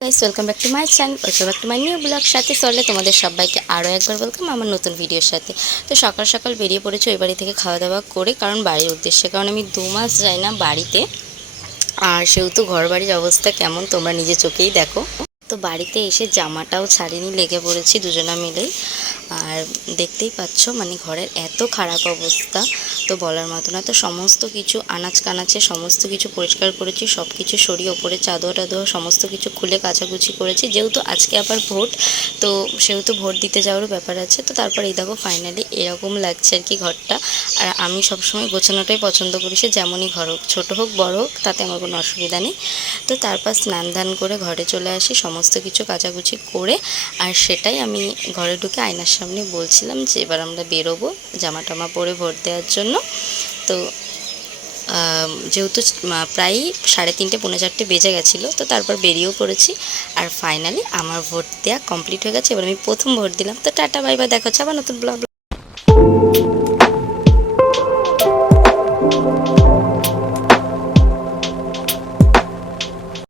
Guys, welcome back to my channel, welcome back to my new blog. সাথে চলে তোমাদের সবাইকে আরও একবার ওয়েলকাম আমার নতুন ভিডিওর সাথে। তো সকাল সকাল বেরিয়ে পড়েছো ওই বাড়ি থেকে খাওয়া দাওয়া করে, কারণ বাড়ির উদ্দেশ্যে, কারণ আমি 2 মাস যাই না বাড়িতে। আর সেহেতু ঘর বাড়ির অবস্থা কেমন তোমরা নিজে চোখেই দেখো। তো বাড়িতে এসে জামাটাও ছাড়িনি, লেগে পড়েছি দুজনা মিলেই। আর দেখতেই পাচ্ছ মানে ঘরের এত খারাপ অবস্থা, তো বলার মতো না। তো সমস্ত কিছু আনাজ কানাচে সমস্ত কিছু পরিষ্কার করেছি, সব কিছু সরিয়ে ওপরে চাদর টাদর সমস্ত কিছু খুলে কাচাকুচি করেছি, যেহেতু আজকে আবার ভোট, তো সেহেতু ভোট দিতে যাওয়ারও ব্যাপার আছে। তো তারপর এই দেখো ফাইনালি এরকম লাগছে আর কি ঘরটা। আর আমি সবসময় গোছানোটাই পছন্দ করি, সে যেমনই ঘর হোক, ছোটো হোক বড় হোক, তাতে আমার কোনো অসুবিধা নেই। তো তারপর স্নান ধান করে ঘরে চলে আসি, সমস্ত কিছু কাচাকুচি করে। আর সেটাই আমি ঘরে ঢুকে আয়নার সামনে বলছিলাম যে এবার আমরা বেরোবো জামা টামা পরে ভোট দেওয়ার জন্য। তো যেহেতু প্রায় 3:30 পৌনে 4টে বেজে গেছিলো, তো তারপর বেরিয়েও পড়েছি। আর ফাইনালি আমার ভোট দেওয়া কমপ্লিট হয়ে গেছে, এবার আমি প্রথম ভোট দিলাম। তো টাটা বাই বাই, দেখা হচ্ছে আবার নতুন ব্লগ।